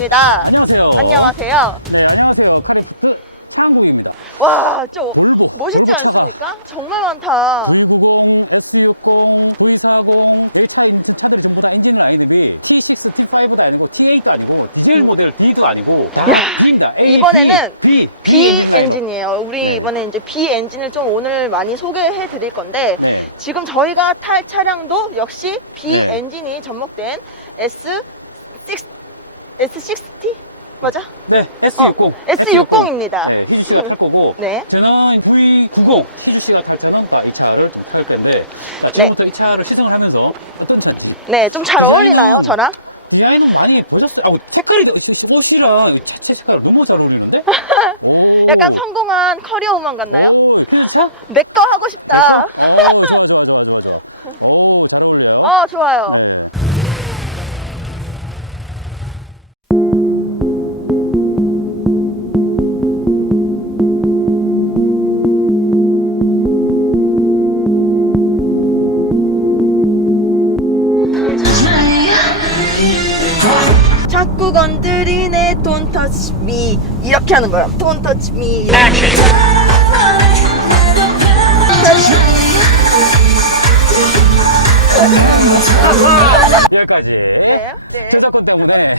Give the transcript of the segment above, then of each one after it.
설혜주입니다. 안녕하세요. 안녕하세요. 네, 안녕하세요. 와, 저 멋있지 않습니까? 정말 많다. 60, 60, V40, 데이터 있는 차들 전부 다 엔진 라인업이 T6, T5도 아니고 T8도 아니고 디젤 모델 D도 아니고 다 야, B입니다. A, 이번에는 B B 엔진이에요. 우리 이번에 이제 B 엔진을 좀 오늘 많이 소개해 드릴 건데 네. 지금 저희가 탈 차량도 역시 B 엔진이 접목된 S6 S60 맞아? 네, S60. S60입니다. 네, 희주 씨가 탈 거고 네. 저는 V90 희주 씨가 탈 때는 아, 이 차를 탈 텐데 자, 네. 지금부터 이 차를 시승을 하면서 어떤 차인지 네, 좀 잘 어울리나요, 저랑? 이 아이는 많이 보셨어요? 아, 색깔이 옷이랑 자체 색깔 너무 잘 어울리는데? 약간 성공한 커리어 우먼 같나요? 차? 내 거 하고 싶다. 어, 좋아요. Touch me 이렇게 하는 거야 Don't touch me 여기까지. 네, 네.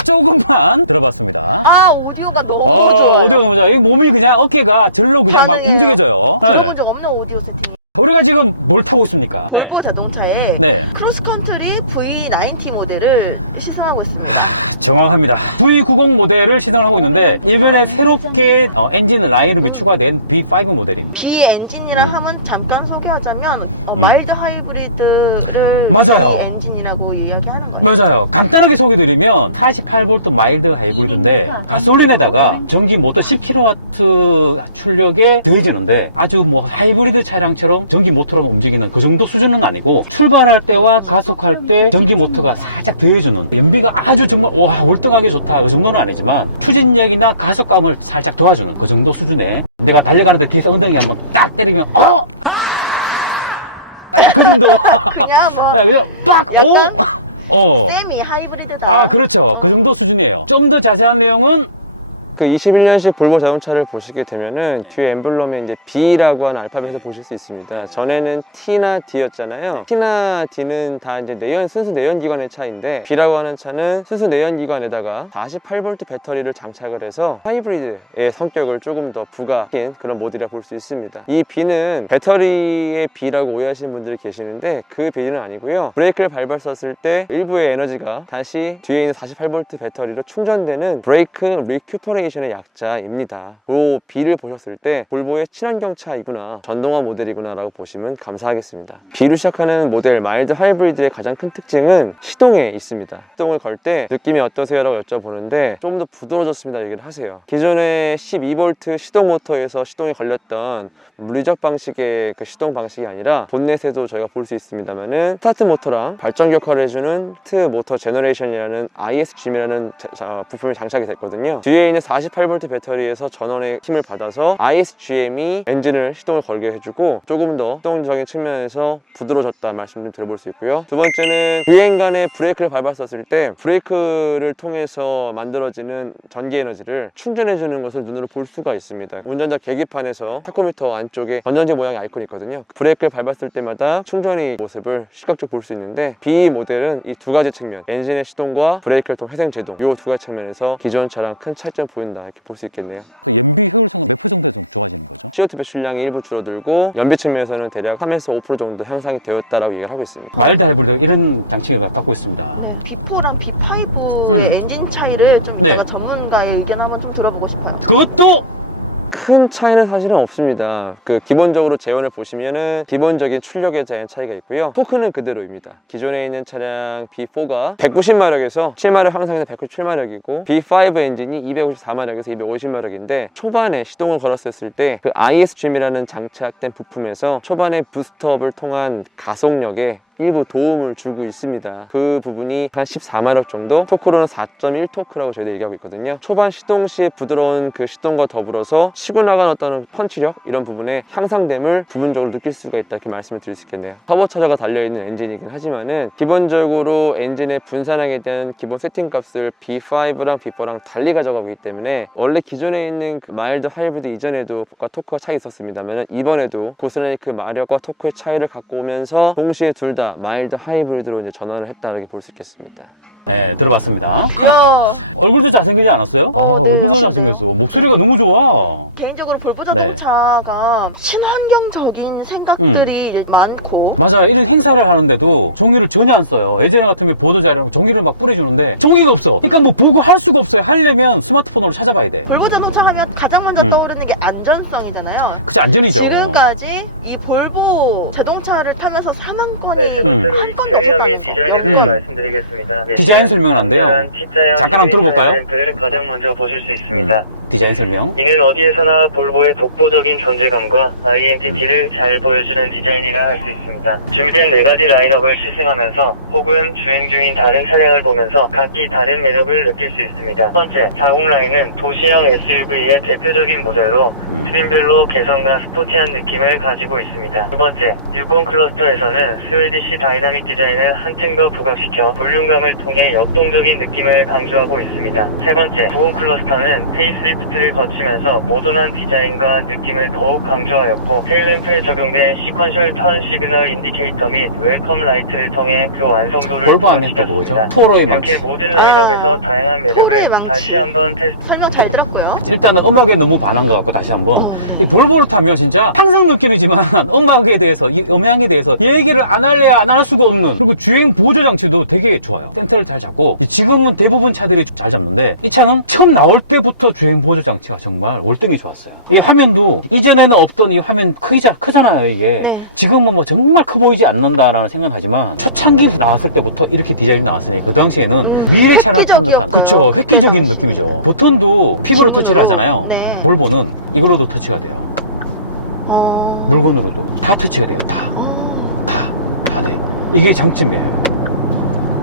조금만 들어봤습니다. 아 오디오가 너무 어, 좋아요 어디가 너무 좋아요. 이 몸이 그냥 어깨가 절로 그냥 막 반응해요. 움직여져요. 들어본 적 없는 오디오 세팅이 네. 우리가 지금 뭘 타고 있습니까? 볼보 자동차의 네. 네. 크로스컨트리 V90 모델을 시승하고 있습니다 정확합니다. V90 모델을 시도하고 있는데 이번에 새롭게 어, 엔진 라인업이 음. 추가된 V5 모델입니다. B 엔진이라 하면 잠깐 소개하자면 어, 마일드 하이브리드를 맞아요. B 엔진이라고 이야기하는 거예요 맞아요. 간단하게 소개드리면 48V 마일드 하이브리드인데 가솔린에다가 전기 모터 10kW 출력에 더해지는데 아주 뭐 하이브리드 차량처럼 전기 모터로 움직이는 그 정도 수준은 아니고 출발할 때와 가속할 때 전기 모터가 살짝 더해주는 연비가 아주 정말 와 월등하게 좋다 그 정도는 아니지만 추진력이나 가속감을 살짝 도와주는 그 정도 수준에 내가 달려가는데 뒤에서 엉덩이 한번 딱 때리면 어? 그 정도 그냥 뭐 야, 그냥 빡! 약간 어? 어. 세미 하이브리드다 아, 그렇죠. 그 음. 정도 수준이에요. 좀 더 자세한 내용은 그 21년식 볼보 자동차를 보시게 되면은 뒤에 엠블럼에 이제 B라고 하는 알파벳을 보실 수 있습니다. 전에는 T나 D였잖아요. T나 D는 다 이제 내연 순수 내연 기관의 차인데 B라고 하는 차는 순수 내연 기관에다가 48V 배터리를 장착을 해서 하이브리드의 성격을 조금 더 부각한 그런 모델이라 볼 수 있습니다. 이 B는 배터리의 B라고 오해하시는 분들이 계시는데 그 B는 아니고요. 브레이크를 밟았었을 때 일부의 에너지가 다시 뒤에 있는 48V 배터리로 충전되는 브레이크 리큐퍼레 이션의 약자입니다. 그 B를 보셨을 때 볼보의 친환경 차이구나, 전동화 모델이구나 라고 보시면 감사하겠습니다. B로 시작하는 모델 마일드 하이브리드의 가장 큰 특징은 시동에 있습니다. 시동을 걸 때 느낌이 어떠세요? 라고 여쭤보는데 좀더 부드러워졌습니다 얘기를 하세요. 기존의 12V 시동 모터에서 시동이 걸렸던 물리적 방식의 그 시동 방식이 아니라 본넷에도 저희가 볼 수 있습니다만은 스타트 모터랑 발전 역할을 해주는 스타트 모터 제너레이션이라는 ISGM이라는 부품이 장착이 됐거든요. 뒤에 있는 48V 배터리에서 전원의 힘을 받아서 ISGM이 엔진을 시동을 걸게 해주고 조금 더 시동적인 측면에서 부드러워졌다 말씀 좀 드려볼 수 있고요. 두 번째는 비행 간에 브레이크를 밟았었을 때 브레이크를 통해서 만들어지는 전기 에너지를 충전해주는 것을 눈으로 볼 수가 있습니다. 운전자 계기판에서 타코미터 안쪽에 건전지 모양의 아이콘이 있거든요. 브레이크를 밟았을 때마다 충전의 모습을 시각적으로 볼 수 있는데 B 모델은 이 두 가지 측면 엔진의 시동과 브레이크를 통한 회생 제동 이 두 가지 측면에서 기존 차랑 큰 차이점 보 인다 이렇게 볼 수 있겠네요. CO2 배출량이 일부 줄어들고 연비 측면에서는 대략 3에서 5% 정도 향상이 되었다라고 얘기를 하고 있습니다. 마일드 하이브리드 이런 장치가 갖고 있습니다. 네, B4랑 B5의 엔진 차이를 좀 이따가 네. 전문가의 의견 한번 좀 들어보고 싶어요 그것도 큰 차이는 사실은 없습니다. 그 기본적으로 재원을 보시면은 기본적인 출력에 대한 차이가 있고요. 토크는 그대로입니다. 기존에 있는 차량 B4가 190마력에서 7마력 향상해서 197마력이고 B5 엔진이 254마력에서 250마력인데 초반에 시동을 걸었을 때 그 ISGM이라는 장착된 부품에서 초반에 부스트업을 통한 가속력에 일부 도움을 주고 있습니다. 그 부분이 한 14마력 정도, 토크로는 4.1 토크라고 저희가 얘기하고 있거든요. 초반 시동 시에 부드러운 그 시동과 더불어서 치고 나간 어떤 펀치력 이런 부분에 향상됨을 부분적으로 느낄 수가 있다 이렇게 말씀을 드릴 수 있겠네요. 터보차저가 달려있는 엔진이긴 하지만은 기본적으로 엔진의 분산량에 대한 기본 세팅 값을 B5랑 B4랑 달리 가져가고 있기 때문에 원래 기존에 있는 그 마일드 하이브리드 이전에도 과 토크가 차이 있었습니다만 이번에도 고스란히 그 마력과 토크의 차이를 갖고 오면서 동시에 둘다 마일드 하이브리드로 이제 전환을 했다 이렇게 볼 수 있겠습니다. 네, 들어봤습니다. 이야, 얼굴도 잘생기지 않았어요? 어, 네, 하신데요. 잘생겼어. 목소리가 너무 좋아. 개인적으로 볼보 자동차가 친환경적인 생각들이 이제 많고 맞아요. 이런 행사를 하는데도 종이를 전혀 안 써요. 예전에 같으면 보도 자료라고 종이를 막 뿌려주는데 종이가 없어. 그러니까 뭐 보고 할 수가 없어요. 하려면 스마트폰으로 찾아봐야 돼. 볼보 자동차 하면 가장 먼저 떠오르는 게 안전성이잖아요. 그치 안전이죠. 지금까지 이 볼보 자동차를 타면서 사망 건이 한 건도 없었다는 거, 0건. 말씀드리겠습니다. 네, 디자인 설명은 안 돼요. T자형 잠깐 한번 들어볼까요? 를 가장 먼저 보실 수 있습니다. 디자인 설명. 이는 어디에서나 볼보의 독보적인 존재감과 IMPT를 잘 보여주는 디자인이라 할 수 있습니다. 준비된 네 가지 라인업을 시승하면서 혹은 주행 중인 다른 차량을 보면서 각기 다른 매력을 느낄 수 있습니다. 첫 번째, 40 라인은 도시형 SUV의 대표적인 모델로 트림별로 개성과 스포티한 느낌을 가지고 있습니다. 두 번째, 60 클러스터에서는 스웨디시 다이나믹 디자인을 한층 더 부각시켜 볼륨감을 통해 역동적인 느낌을 강조하고 있습니다. 세 번째, 90 클러스터는 페이스리프트를 거치면서 모던한 디자인과 느낌을 더욱 강조하였고 테일램프에 적용된 시퀀셜 턴 시그널 인디케이터 및 웰컴 라이트를 통해 그 완성도를? 부각시켰습니다. 토로의 망치. 모든 아, 토르의 망치. 다시 한번 테스트 설명 잘 들었고요. 일단은 음악에 너무 반한 것 같고 다시 한번. 어, 네. 이 볼보를 타면 진짜 항상 느끼지만 음악에 대해서 이 음향에 대해서 얘기를 안 할래야 안 할 수가 없는 그리고 주행 보조 장치도 되게 좋아요 텐트를 잘 잡고 지금은 대부분 차들이 잘 잡는데 이 차는 처음 나올 때부터 주행 보조 장치가 정말 월등히 좋았어요 이 화면도 이전에는 없던 이 화면 크기자 크잖아요 이게 네. 지금은 뭐 정말 커 보이지 않는다라는 생각하지만 초창기 나왔을 때부터 이렇게 디자인이 나왔으니 그 당시에는 음, 미래 차량 획기적이었어요. 그렇죠 획기적인 당시에는. 느낌이죠 버튼도 피부로 터치를. 하잖아요 네. 볼보는 이걸로도 터치가 돼요 어. 물건으로도 다 터치가 돼요. 다. 어. 다. 다 돼. 이게 장점이에요.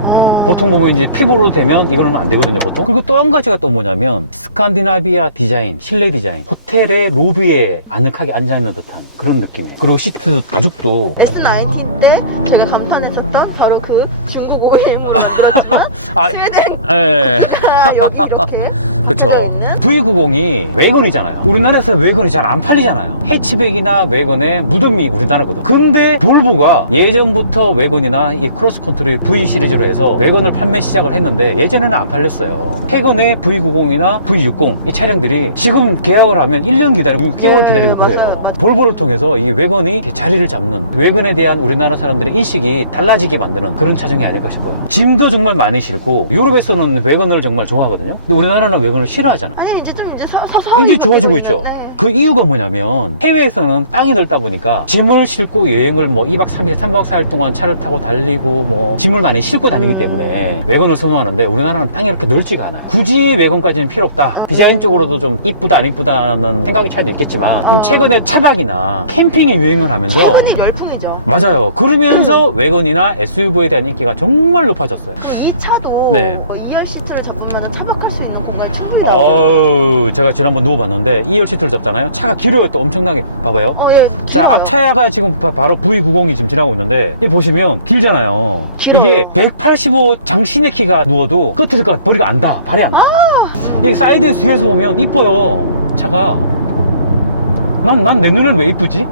어. 보통 보면 이제 피부로 되면 이거는 안 되거든요, 보통. 그리고 또 한 가지가 또 뭐냐면 스칸디나비아 디자인, 실내 디자인. 호텔의 로비에 아늑하게 앉아 있는 듯한 그런 느낌이에요. 그리고 시트 가죽도 S19 때 제가 감탄했었던 바로 그 중국 OEM으로 만들었지만 아, 스웨덴 네. 국기가 여기 이렇게 박혀져 있는 V90이 외건이잖아요. 우리나라에서 외건이 잘 안 팔리잖아요. 해치백이나 외건의 무덤이 우리나라거든. 근데 볼보가 예전부터 외건이나 이 크로스컨트리 V 시리즈로 해서 외건을 판매 시작을 했는데 예전에는 안 팔렸어요. 해건의 V90이나 V60 이 차량들이 지금 계약을 하면 1년 기다리고 6개월 예, 기다리고. 그래요. 맞- 볼보를 통해서 이 외건이 자리를 잡는 외건에 대한 우리나라 사람들의 인식이 달라지게 만드는 그런 차종이 아닐까 싶어요. 짐도 정말 많이 실고 유럽에서는 외건을 정말 좋아하거든요. 근데 우리나라는 외건 을 싫어하잖아요. 아니 이제 좀 이제 서, 서서히 이게 바뀌고 좋아지고 있죠. 네. 그 이유가 뭐냐면 해외에서는 땅이 넓다 보니까 짐을 싣고 여행을 뭐 2박 3일, 3박 4일 동안 차를 타고 달리고 뭐 짐을 많이 싣고 다니기 음. 때문에 외건을 선호하는데 우리나라는 땅이 이렇게 넓지가 않아요. 굳이 외건까지는 필요 없다. 음. 디자인적으로도 좀 이쁘다 안 이쁘다는 생각이 차이도 있겠지만 어. 최근에 차박이나 캠핑에 유행을 하면서 최근이 열풍이죠. 맞아요. 그러면서 외건이나 SUV에 대한 인기가 정말 높아졌어요. 그럼 이 차도 네. 2열 시트를 잡으면 차박할 수 있는 공간이 충분히 나오고 어우, 제가 지난번 누워봤는데 2열 시트를 잡잖아요. 차가 길어요 또 엄청나게. 봐봐요. 어, 예, 길어요. 앞차가 지금 바- 바로 V90이 지금 지나고 있는데 이 보시면 길잖아요. 길어요. 이게 185 장신의 키가 누워도 끝에서 머리가 안 닿아. 발이 안 닿아. 음. 이게 사이드에서 뒤에서 보면 이뻐요. 차가. 난, 난 내 눈엔 왜 이쁘지?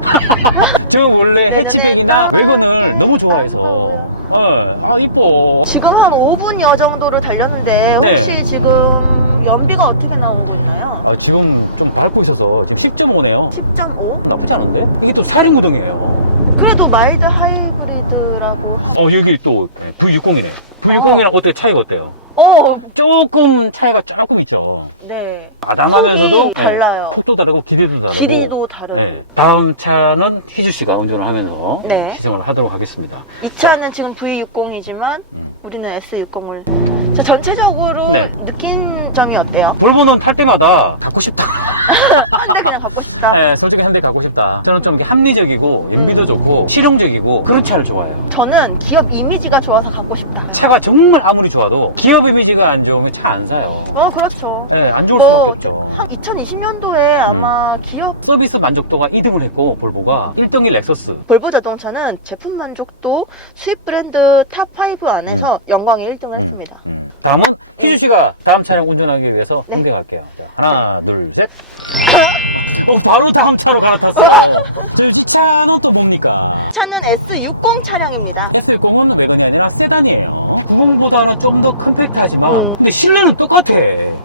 저 원래 내 눈엔 해치백이나 너밖에 외건을 너무 좋아해서. 안. 어, 아, 이뻐. 지금 한 5분여 정도를 달렸는데 네. 혹시 지금 연비가 어떻게 나오고 있나요? 아, 지금 좀 밟고 있어서 10.5네요. 10.5? 나쁘지 않은데? 이게 또 사륜구동이에요. 그래도 마일드 하이브리드라고 하... 어, 여기 또 V60이네. V60이랑 어때요? 차이가 어때요? 어, 조금 차이가 조금 있죠. 네. 아담하면서도 폭이 달라요. 네, 폭도 다르고 길이도 다르고. 길이도 다르고. 네. 다음 차는 희주 씨가 운전을 하면서 네. 시승을 하도록 하겠습니다. 이 차는 지금 V60이지만 우리는 S60을 자 전체적으로 네. 느낀 점이 어때요? 볼보는 탈 때마다 갖고 싶다. 한 대 그냥 갖고 싶다. 네, 솔직히 한 대 갖고 싶다. 저는 좀 이렇게 합리적이고 연비도 좋고 실용적이고 그런 차를 좋아해요. 저는 기업 이미지가 좋아서 갖고 싶다. 차가 정말 아무리 좋아도 기업 이미지가 안 좋으면 차 안 사요. 어, 그렇죠. 네, 안 좋을 뭐, 수밖에 없죠. 한 2020년도에 아마 기업 서비스 만족도가 2등을 했고 볼보가 1등이 렉서스. 볼보 자동차는 제품 만족도 수입 브랜드 탑5 안에서 영광의 1등을 했습니다. 음. 다음은 희주 씨가 다음 차량 운전하기 위해서 네. 홍대 갈게요. 자, 하나, 둘, 셋. 어, 바로 다음 차로 갈아탔어. 이 차는 또 뭡니까? 차는 S60 차량입니다. S60은 외관이 아니라 세단이에요. 90보다는 좀 더 컴팩트하지만 음. 근데 실내는 똑같아.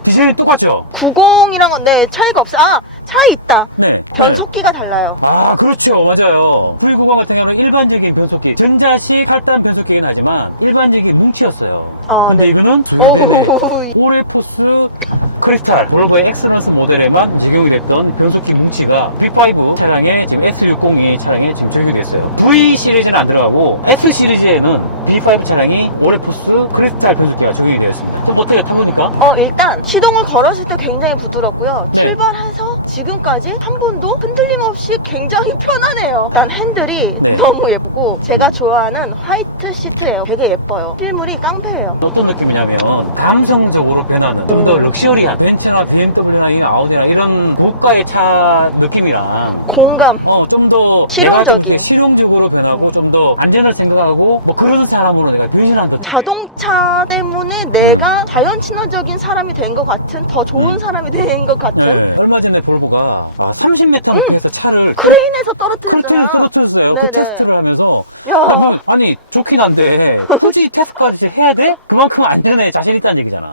디자인은 똑같죠? 90이랑 건 네, 차이가 없어. 아, 차이 있다. 네. 변속기가 달라요. 아 그렇죠. 맞아요. V90 같은 경우는 일반적인 변속기 전자식 8단 변속기긴 하지만 일반적인 뭉치였어요. 어, 근데 네. 이거는 오레포스 크리스탈 볼보의 엑스런스 모델에만 적용이 됐던 변속기 뭉치가 V5 차량에 지금 S60이 차량에 지금 적용이 됐어요. V 시리즈는 안 들어가고 S 시리즈에는 B5 차량이 오레포스 크리스탈 변속기가 적용이 되어 있습니다. 그럼 어떻게 타보니까? 어, 일단 시동을 걸었을 때 굉장히 부드럽고요. 출발해서 지금까지 한 번도 흔들림 없이 굉장히 편하네요. 일단 핸들이 네. 너무 예쁘고 제가 좋아하는 화이트 시트예요. 되게 예뻐요. 실물이 깡패예요. 어떤 느낌이냐면 감성적으로 변하는 좀더 음. 럭셔리한 벤츠나 BMW나 이 아우디나 이런 고가의 차 느낌이랑 공감. 어, 좀 더 실용적인. 실용적으로 변하고 음. 좀더 안전을 생각하고 뭐 그러는 사람으로 내가 변신한다. 자동차 때문에 내가 자연 친화적인 사람이 된 것 같은 더 좋은 사람이 된 것 같은 네, 얼마 전에 볼보가 아, 30m 음. 에서 차를 크레인에서 떨어뜨렸잖아. 떨어뜨렸어요. 네네. 그 테스트를 하면서 야, 아니 좋긴 한데 굳이 테스트까지 해야 돼? 그만큼 안전에 자신 있다는 얘기잖아.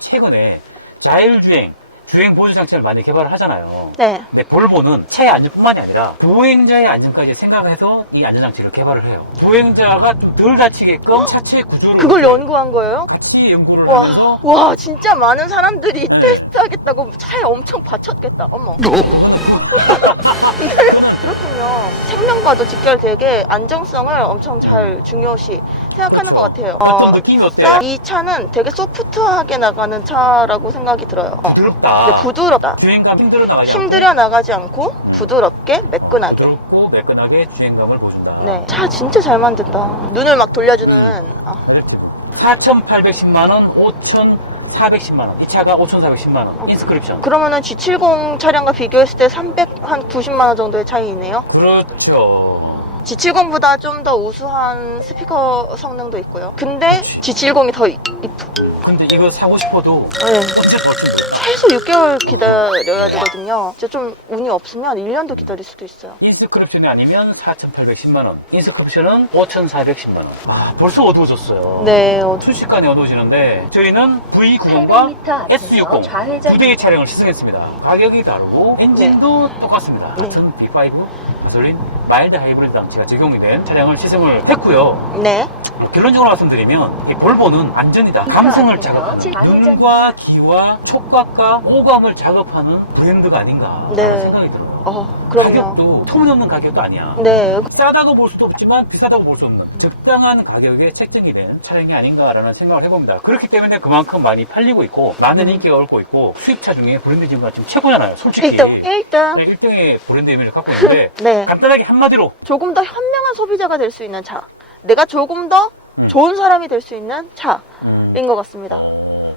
최근에 자율주행 주행 보조 장치를 많이 개발을 하잖아요. 네. 근데 볼보는 차의 안전뿐만이 아니라 보행자의 안전까지 생각해서 이 안전 장치를 개발을 해요. 보행자가 좀 덜 다치게끔 차체 구조를 그걸 연구한 거예요? 같이 연구를 하면서 와, 와, 진짜 많은 사람들이 네. 테스트하겠다고 차에 엄청 받쳤겠다. 어머. 그렇군요. 생명과도 직결되게 안정성을 엄청 잘 중요시 생각하는 것 같아요. 어떤 어, 느낌이 어때요? 이 차는 되게 소프트하게 나가는 차라고 생각이 들어요. 어, 부드럽다. 근데 부드럽다. 주행감 힘들어 나가지 힘들여 나가지 않고 부드럽게 매끈하게. 부드럽고 매끈하게 주행감을 보여준다. 네. 차 진짜 잘 만든다. 눈을 막 돌려주는. 아, 이렇게 4,810만 원, 5,410만 원. 이 차가 5,410만 원. 인스크립션. 그러면은 G70 차량과 비교했을 때 390만 원 정도의 차이네요. 그렇죠. G70보다 좀 더 우수한 스피커 성능도 있고요. 근데 G70이 더 이- 이쁘. 근데 이거 사고 싶어도 네. 어째 더 쓰고. 최소 6개월 기다려야 되거든요. 진짜 좀 운이 없으면 1년도 기다릴 수도 있어요. 인스크립션이 아니면 4,810만 원. 인스크립션은 5,410만 원. 아, 벌써 어두워졌어요. 네, 어, 순식간에 어두워지는데 저희는 V90과 S60 두 대의 차량을 시승했습니다. 가격이 다르고 엔진도 똑같습니다. 네. 같은 B5 가솔린 마일드 하이브리드 장치가 적용이 된 차량을 시승을 했고요. 네. 뭐 결론적으로 말씀드리면 이 볼보는 안전이다. 감성을 작업하는 눈과 귀와 촉각과 오감을 작업하는 브랜드가 아닌가 네. 생각이 들어요. 어, 그럼요. 가격도 터무니없는 가격도 아니야. 네. 싸다고 볼 수도 없지만 비싸다고 볼 수 없는 적당한 가격에 책정이 된 차량이 아닌가라는 생각을 해봅니다. 그렇기 때문에 그만큼 많이 팔리고 있고 많은 음. 인기가 얻고 있고 수입차 중에 브랜드 지금 지금 최고잖아요. 솔직히 1등, 1등. 1등의 브랜드 이미를 갖고 있는데 네. 간단하게 한마디로 조금 더 현명한 소비자가 될 수 있는 차. 내가 조금 더 음. 좋은 사람이 될 수 있는 차인 음, 것 같습니다.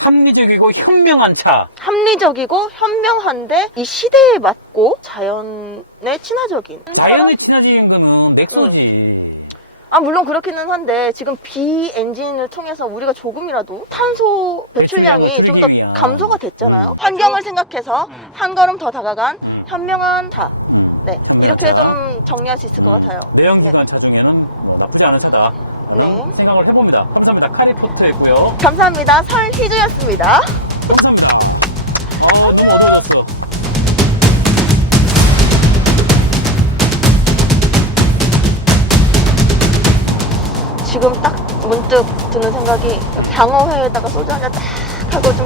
합리적이고 현명한 차. 합리적이고 현명한데 이 시대에 맞고 자연에 친화적인 자연에 친화적인 거는 넥소지. 아 물론 그렇기는 한데 지금 비 엔진을 통해서 우리가 조금이라도 탄소 배출량이 좀 더. 감소가 됐잖아요. 음, 환경을 생각해서 음. 한 걸음 더 다가간 음. 현명한 차. 네 이렇게 차. 좀 정리할 수 있을 것 같아요. 내연기관 차 중에는 뭐 나쁘지 않은 차다. 네. 생각을 해봅니다. 감사합니다. 카리포트였고요. 감사합니다. 설희주였습니다. 감사합니다. 아, 좀 어두워졌어. 지금 딱 문득 드는 생각이 방어회에다가 소주 한잔 딱 하고 좀